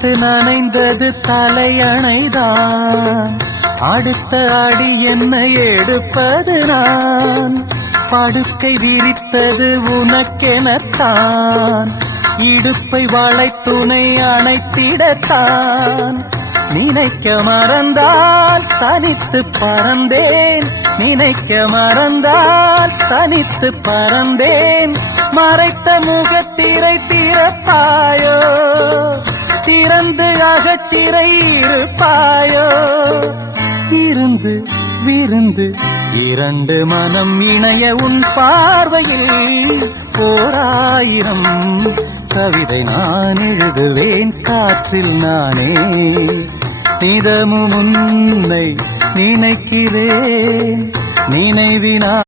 படித்து நனைந்தது தலையணைதான். அடுத்த அடி என்னை எடுப்பது நான். படுக்கை விரித்தது உனக்கெனத்தான். இடுப்பை வளைத்துணை அணைத்திடத்தான். நினைக்க மறந்தால் தனித்து பறந்தேன். நினைக்க மறந்தால் தனித்து பறந்தேன். மறைத்த முகத்திரை திறப்பாயோ? திறந்து அகச்சிறை இருப்பாயோ? இருந்து விருந்து இரண்டு மனம் இணைய உன் பார்வையில் ஓராயிரம் கவிதை நான் எழுதுவேன் காற்றில் நானே. நிதமும் உன்னை நினைக்கிறேன் நினைவினா